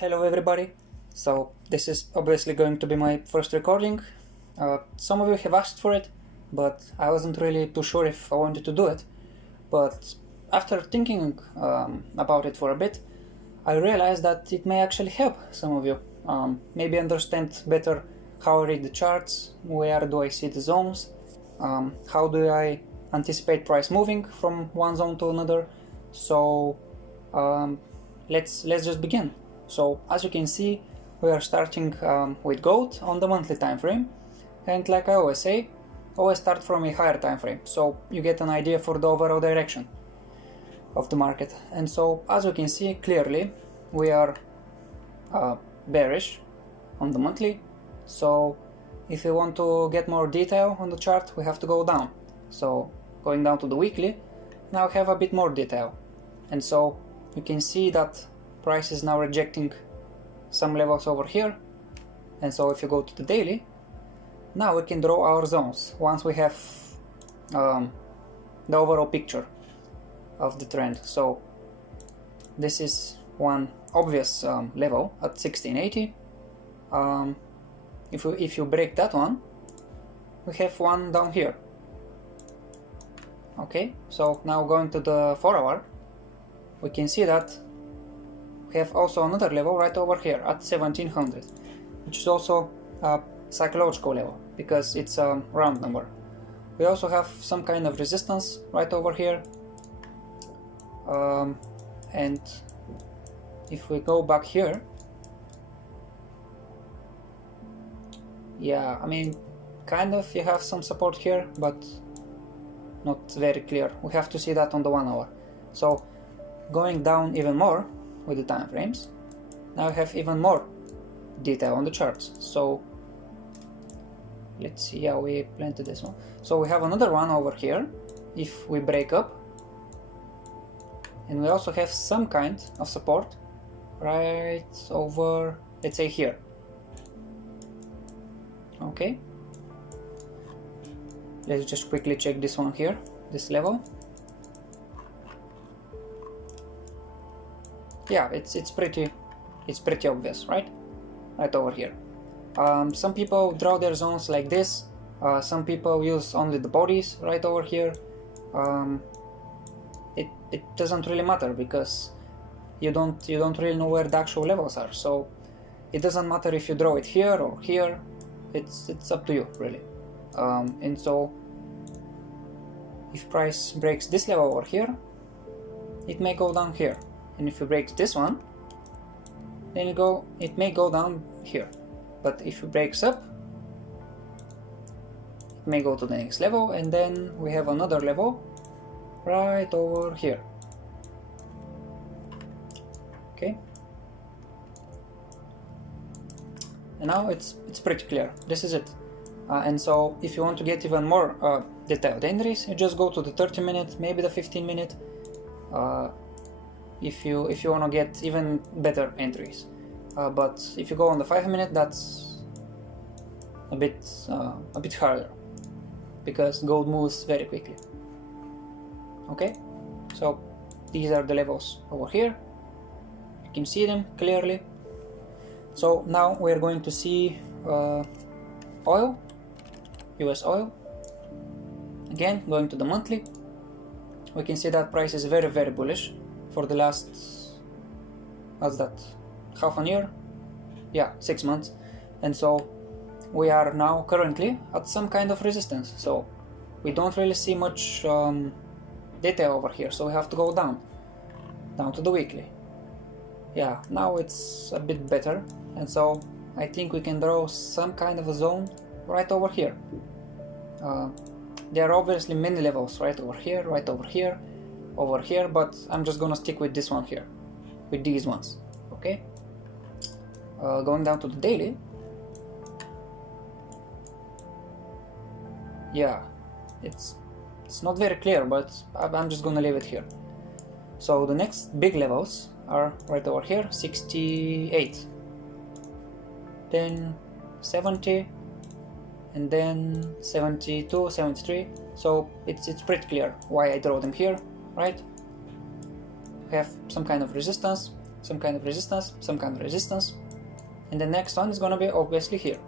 Hello everybody. So this is obviously going to be my first recording. Some of you have asked for it, but I wasn't really too sure if I wanted to do it. But after thinking about it for a bit, I realized that it may actually help some of you. Maybe understand better how I read the charts, where do I see the zones, how do I anticipate price moving from one zone to another. So let's just begin. So as you can see, we are starting with gold on the monthly time frame, and like I always say, always start from a higher time frame so you get an idea for the overall direction of the market. And so as you can see clearly, we are bearish on the monthly. So if you want to get more detail on the chart, we have to go down. So going down to the weekly, now we have a bit more detail, and so you can see that price is now rejecting some levels over here. And so if you go to the daily, now we can draw our zones once we have the overall picture of the trend. So this is one obvious level at 1680. If you break that one, we have one down here. Okay, so now going to the 4 hour, we can see that we have also another level right over here at 1700, which is also a psychological level because it's a round number. We also have some kind of resistance right over here, and if we go back here, yeah, I mean kind of you have some support here, but not very clear. We have to see that on the 1 hour. So going down even more with the time frames, now we have even more detail on the charts. So let's see how we planted this one. So we have another one over here if we break up, and we also have some kind of support right over, let's say here. Okay, let's just quickly check this one here, this level. Yeah, it's pretty obvious, right over here. Some people draw their zones like this, some people use only the bodies right over here. It doesn't really matter because you don't really know where the actual levels are, so it doesn't matter if you draw it here or here. It's up to you really. And so if price breaks this level over here, it may go down here. And if it breaks this one, then it may go down here. But if it breaks up, it may go to the next level, and then we have another level right over here. Okay. And now it's pretty clear. This is it. And so if you want to get even more detailed entries, you just go to the 30-minute, maybe the 15-minute. If you want to get even better entries, but if you go on the 5-minute, that's a bit harder because gold moves very quickly. Okay, so these are the levels over here. You can see them clearly. So now we are going to see oil, US oil. Again, going to the monthly, we can see that price is very bullish for the last, what's that, half a year? Yeah, 6 months. And so we are now currently at some kind of resistance, so we don't really see much detail over here, so we have to go down to the weekly. Yeah, now it's a bit better, and so I think we can draw some kind of a zone right over here. There are obviously many levels right over here, over here, but I'm just gonna stick with this one here, with these ones. Okay, going down to the daily, yeah, it's not very clear, but I'm just gonna leave it here. So the next big levels are right over here, 68, then 70, and then 72, 73. So it's pretty clear why I draw them here, right? We have some kind of resistance, some kind of resistance, some kind of resistance, and the next one is gonna be obviously here.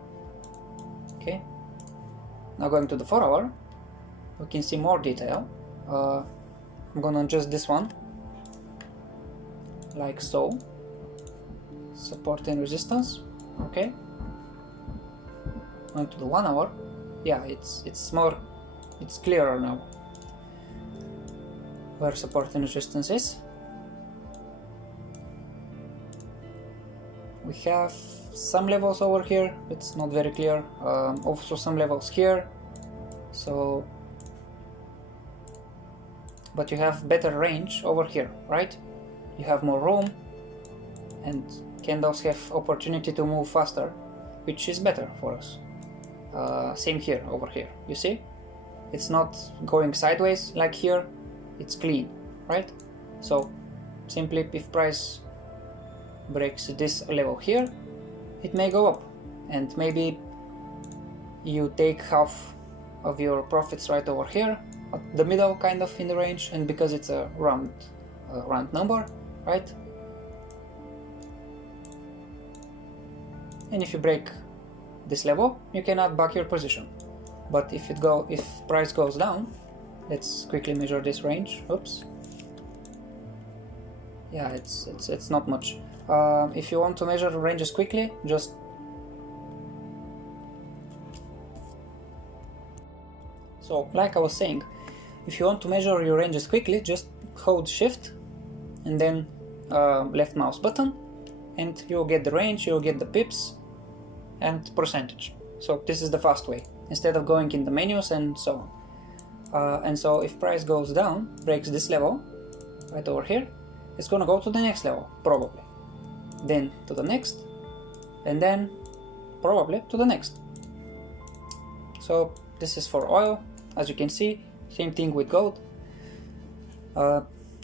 Okay, now going to the 4 hour, we can see more detail. I'm gonna adjust this one like so, support and resistance. Okay, going to the 1 hour, yeah, it's clearer now where support and resistance is. We have some levels over here, it's not very clear, also some levels here, so but you have better range over here, right? You have more room and candles have opportunity to move faster, which is better for us. Same here, over here, you see? It's not going sideways like here, it's clean, right? So simply if price breaks this level here, it may go up, and maybe you take half of your profits right over here, at the middle kind of in the range, and because it's a round number, right? And if you break this level, you can add back your position. But if price goes down, let's quickly measure this range. Oops. Yeah, it's not much. If you want to measure ranges quickly, just so like I was saying, if you want to measure your ranges quickly, just hold shift and then left mouse button, and you'll get the range, you'll get the pips and percentage. So this is the fast way, instead of going in the menus and so on. And so if price goes down, breaks this level right over here, it's gonna go to the next level, probably, then to the next, and then probably to the next. So this is for oil, as you can see, same thing with gold,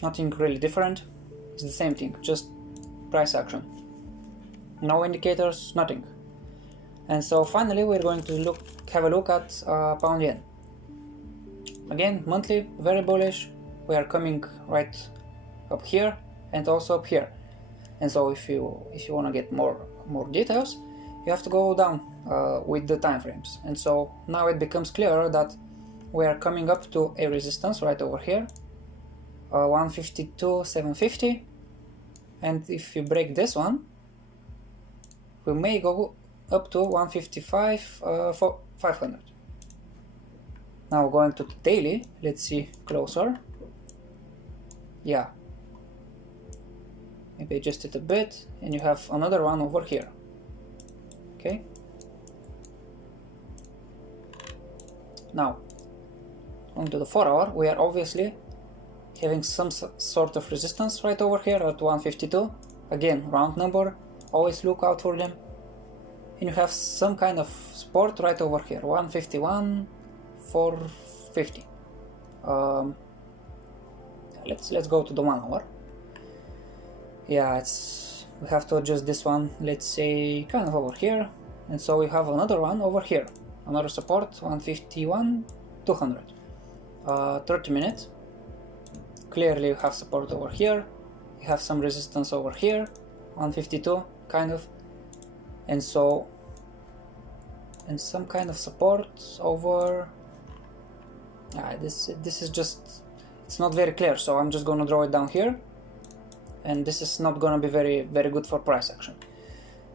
nothing really different, it's the same thing, just price action, no indicators, nothing. And so finally we're going to have a look at pound yen. Again, monthly, very bullish, we are coming right up here and also up here. And so if you want to get more details, you have to go down with the time frames. And so now it becomes clearer that we are coming up to a resistance right over here, 152.750, and if you break this one, we may go up to 155.500. Now going to the daily, let's see closer. Yeah, maybe adjust it a bit, and you have another one over here. Okay, now on to the 4 hour, we are obviously having some sort of resistance right over here at 152. Again, round number, always look out for them. And you have some kind of support right over here, 151.450. Let's go to the 1 hour. Yeah, we have to adjust this one, let's say kind of over here, and so we have another one over here, another support, 151.200. 30 minutes, clearly you have support over here, you have some resistance over here, 152 kind of, and so, and some kind of support over, this is just, it's not very clear, so I'm just gonna draw it down here, and this is not gonna be very good for price action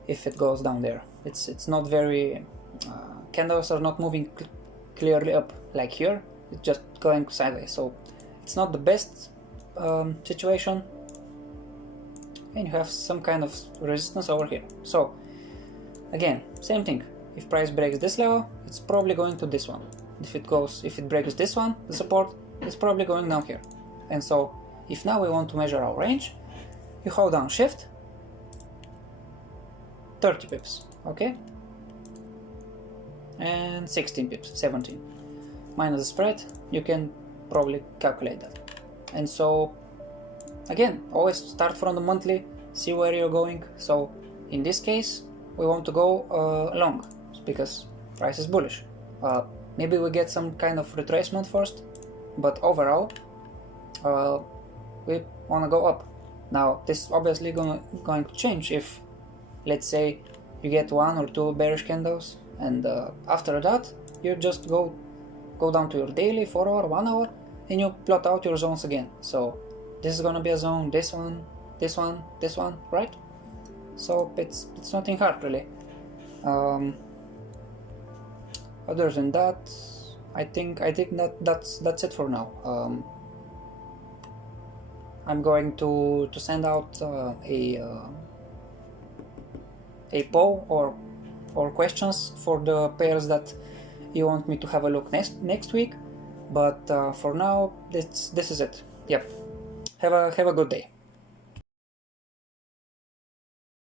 if it goes down there. It's not very, candles are not moving clearly up like here, it's just going sideways, so it's not the best situation, and you have some kind of resistance over here. So again, same thing, if price breaks this level, it's probably going to this one. If it breaks this one, the support, it's probably going down here. And so if now we want to measure our range, you hold down shift, 30 pips, okay, and 16 pips, 17 minus the spread, you can probably calculate that. And so again, always start from the monthly, see where you're going. So in this case we want to go long because price is bullish. Maybe we get some kind of retracement first, but overall we want to go up. Now this is obviously going to change if, let's say, you get 1 or 2 bearish candles, and after that you just go down to your daily, 4 hour, 1 hour, and you plot out your zones again. So this is gonna be a zone, this one, this one, this one, right? So it's nothing hard really. Other than that, I think that's it for now. I'm going to send out a poll or questions for the pairs that you want me to have a look next week. But for now, this is it. Yep. Have a good day.